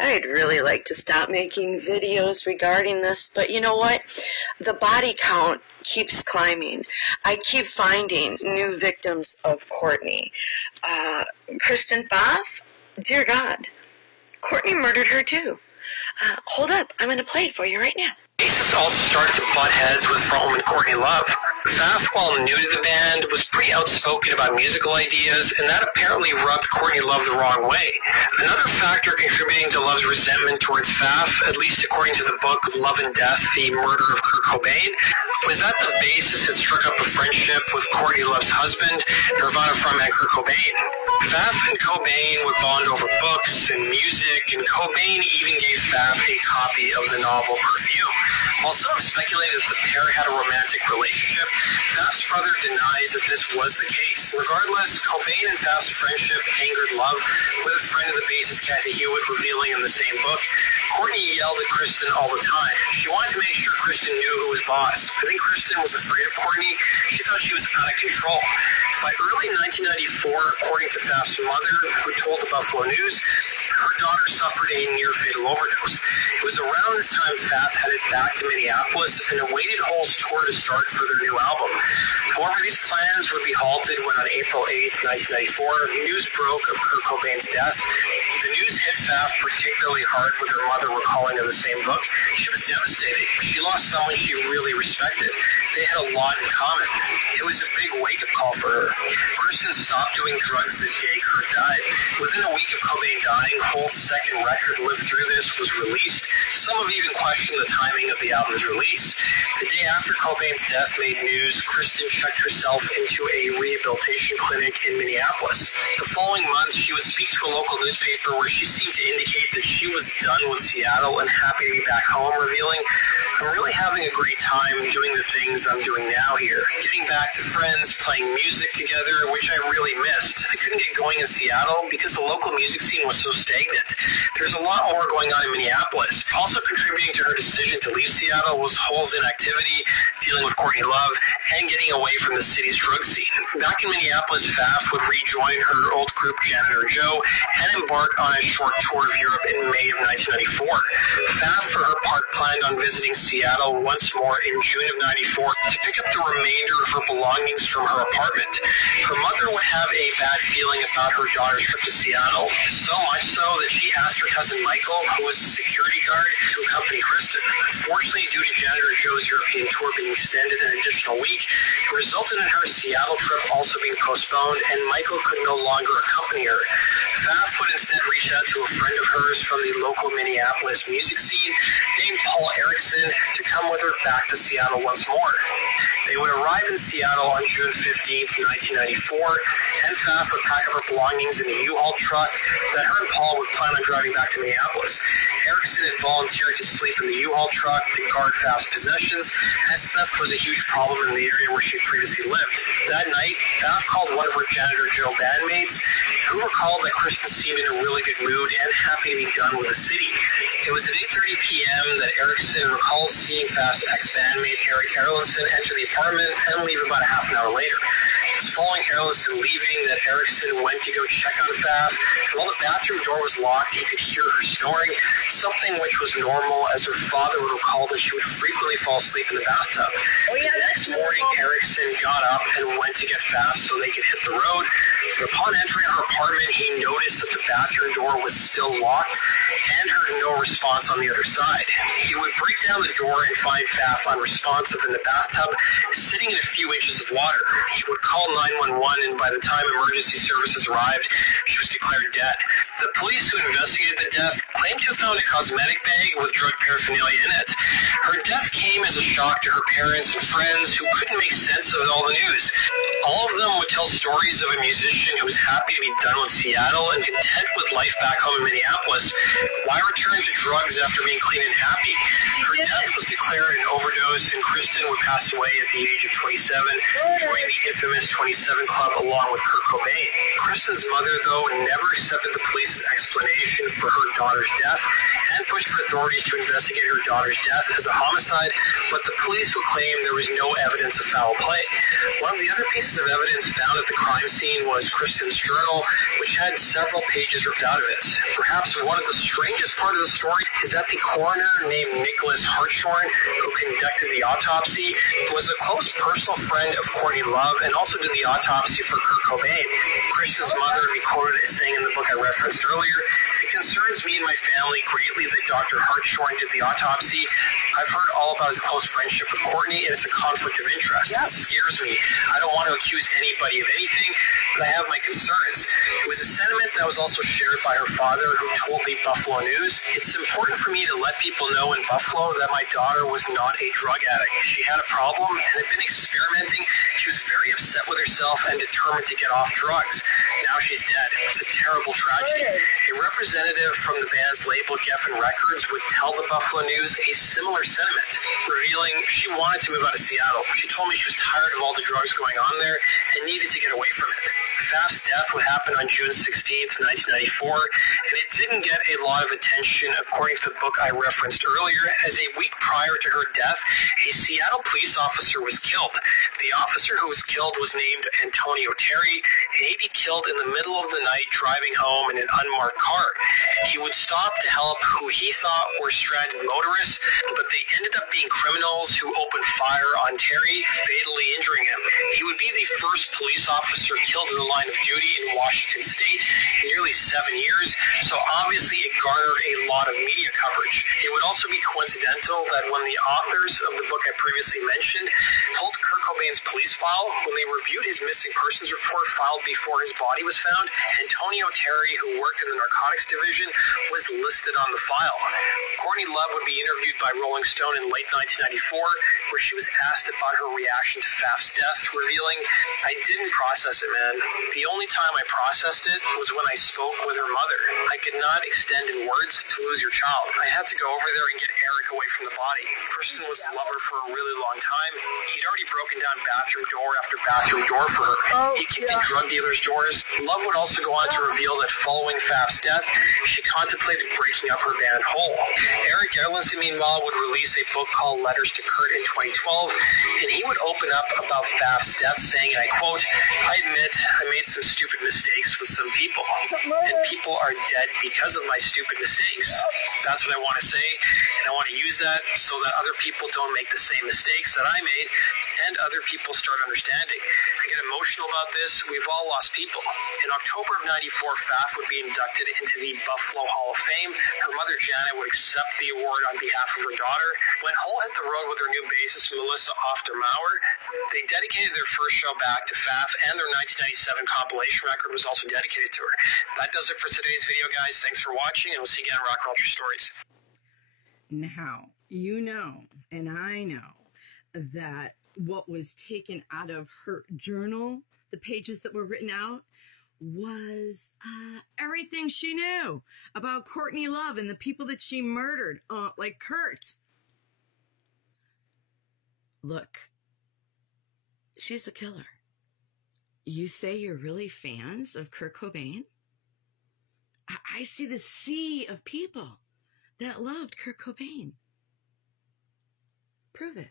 I'd really like to stop making videos regarding this, but you know what? The body count keeps climbing. I keep finding new victims of Courtney. Kristen Pfaff? Dear God. Courtney murdered her too. Hold up, I'm going to play it for you right now. Bassist also started to butt heads with frontwoman Courtney Love. Pfaff, while new to the band, was pretty outspoken about musical ideas, and that apparently rubbed Courtney Love the wrong way. Another factor contributing to Love's resentment towards Pfaff, at least according to the book Love and Death, The Murder of Kurt Cobain, was that the bassist had struck up a friendship with Courtney Love's husband, Nirvana frontman Kurt Cobain. Pfaff and Cobain would bond over books and music, and Cobain even gave Pfaff a copy of the novel Perfume. While some have speculated that the pair had a romantic relationship, Pfaff's brother denies that this was the case. Regardless, Cobain and Pfaff's friendship angered Love, with a friend of the bassist, Kathy Hewitt, revealing in the same book, Courtney yelled at Kristen all the time. She wanted to make sure Kristen knew who was boss. I think Kristen was afraid of Courtney. She thought she was out of control. By early 1994, according to Pfaff's mother, who told the Buffalo News, her daughter suffered a near-fatal overdose. It was around this time Pfaff headed back to Minneapolis and awaited Hole's tour to start for their new album. However, these plans would be halted when on April 8th, 1994, news broke of Kurt Cobain's death. The news hit Pfaff particularly hard, with her mother recalling in the same book. She was devastated. She lost someone she really respected. They had a lot in common. It was a big wake-up call for her. Kristen stopped doing drugs the day Kurt died. Within a week of Cobain dying, Hole's second record, Live Through This, was released. Some have even questioned the timing of the album's release. The day after Cobain's death made news, Kristen checked herself into a rehabilitation clinic in Minneapolis. The following month, she would speak to a local newspaper where she seemed to indicate that she was done with Seattle and happy to be back home, revealing, "I'm really having a great time doing the things I'm doing now here. Getting back to friends, playing music together, which I really missed. I couldn't get going in Seattle because the local music scene was so stagnant. There's a lot more going on in Minneapolis." Also contributing to her decision to leave Seattle was Hole's inactivity, dealing with Courtney Love, and getting away from the city's drug scene. Back in Minneapolis, Pfaff would rejoin her old group Janitor Joe and embark on a short tour of Europe in May of 1994. Pfaff, for her part, planned on visiting Seattle once more in June of 94 to pick up the remainder of her belongings from her apartment. Her mother would have a bad feeling about her daughter's trip to Seattle, so much so that she asked her cousin Michael, who was a security guard, to accompany Kristen. Unfortunately, due to Janitor Joe's European tour being extended an additional week, it resulted in her Seattle trip also being postponed, and Michael could no longer accompany her. Pfaff would instead reach out to a friend of hers from the local Minneapolis music scene named Paul Erickson to come with her back to Seattle once more. They would arrive in Seattle on June 15th, 1994, and Pfaff would pack up her belongings in a U-Haul truck that her and Paul would plan on driving back to Minneapolis. Erickson had volunteered to sleep in the U-Haul truck to guard Pfaff's possessions, as theft was a huge problem in the area where she had previously lived. That night, Pfaff called one of her Janitor Joe bandmates, who recalled that Kristen seemed in a really good mood and happy to be done with the city. It was at 8:30 p.m. that Erickson recalled seeing Pfaff's ex-bandmate Eric Erlandson enter the apartment and leave about a half an hour later. It was following Erlandson leaving that Erickson went to go check on Pfaff. While the bathroom door was locked, he could hear her snoring, something which was normal, as her father would recall that she would frequently fall asleep in the bathtub. The next morning, Erickson got up and went to get Pfaff so they could hit the road. But upon entering her apartment, he noticed that the bathroom door was still locked and heard no response on the other side. He would break down the door and find Pfaff unresponsive in the bathtub, sitting in a few inches of water. He would call 911, and by the time emergency services arrived, she was declared dead. The police who investigated the death claimed to have found a cosmetic bag with drug paraphernalia in it. Her death came as a shock to her parents and friends, who couldn't make sense of all the news. All of them would tell stories of a musician who was happy to be done with Seattle and content with life back home in Minneapolis. Why return to drugs after being clean and happy? Her death was declared an overdose, and Kristen would pass away at the age of 27, joining the infamous 27 Club along with Kurt Cobain. Kristen's mother, though, never accepted the police's explanation for her daughter's death, and and pushed for authorities to investigate her daughter's death as a homicide, but the police would claim there was no evidence of foul play. One of the other pieces of evidence found at the crime scene was Kristen's journal, which had several pages ripped out of it. Perhaps one of the strangest part of the story is that the coroner named Nicholas Hartshorn, who conducted the autopsy, was a close personal friend of Courtney Love and also did the autopsy for Kurt Cobain. Kristen's mother would be quoted as saying in the book I referenced earlier, "It concerns me and my family greatly that Dr. Hartshorn did the autopsy. I've heard all about his close friendship with Courtney, and it's a conflict of interest. It scares me. I don't want to accuse anybody of anything, but I have my concerns." It was a sentiment that was also shared by her father, who told the Buffalo News, "It's important for me to let people know in Buffalo that my daughter was not a drug addict. She had a problem and had been experimenting. She was very upset with herself and determined to get off drugs. Now she's dead. It's a terrible tragedy." A representative from the band's label, Geffen Records, would tell the Buffalo News a similar sentiment, revealing she wanted to move out of Seattle. "She told me she was tired of all the drugs going on there and needed to get away from it." Faf's death would happen on June 16th, 1994, and it didn't get a lot of attention according to the book I referenced earlier, as a week prior to her death, a Seattle police officer was killed. The officer who was killed was named Antonio Terry, and he'd be killed in the middle of the night driving home in an unmarked car. He would stop to help who he thought were stranded motorists, but they ended up being criminals who opened fire on Terry, fatally injuring him. He would be the first police officer killed in the line of duty in Washington State in nearly 7 years, so obviously it garnered a lot of media coverage. It would also be coincidental that when the authors of the book I previously mentioned pulled Kurt Cobain's police file, when they reviewed his missing persons report filed before his body was found, Antonio Terry, who worked in the narcotics division, was listed on the file. Courtney Love would be interviewed by Rolling Stone in late 1994, where she was asked about her reaction to Faf's death, revealing, "I didn't process it, man. The only time I processed it was when I spoke with her mother. I could not extend in words to lose your child. I had to go over there and get Eric away from the body. Kristen was his lover for a really long time. He'd already broken down bathroom door after bathroom door for her. He kicked in drug dealers' doors." Love would also go on to reveal that following Faf's death, she contemplated breaking up her band whole. Eric Erlandson, meanwhile, would release a book called Letters to Kurt in 2012, and he would open up about Faf's death, saying, and I quote, "I admit I made some stupid mistakes with some people, and people are dead because of my stupid mistakes. That's what I want to say, and I want to use that so that other people don't make the same mistakes that I made, and other people start understanding. I get emotional about this. We've all lost people." In October of 94, Faf would be inducted into the Buffalo Hall of Fame. Her mother, Janet, would accept the award on behalf of her daughter. When Hole hit the road with her new bassist, Melissa Oftermauer, they dedicated their first show back to Faf, and their 1997 compilation record was also dedicated to her. That does it for today's video, guys. Thanks for watching, and we'll see you again on Rock Culture Stories. Now, you know, and I know, that what was taken out of her journal, the pages that were written out, was everything she knew about Courtney Love and the people that she murdered, like Kurt. Look, she's a killer. You say you're really fans of Kurt Cobain? I see the sea of people that loved Kurt Cobain. Prove it.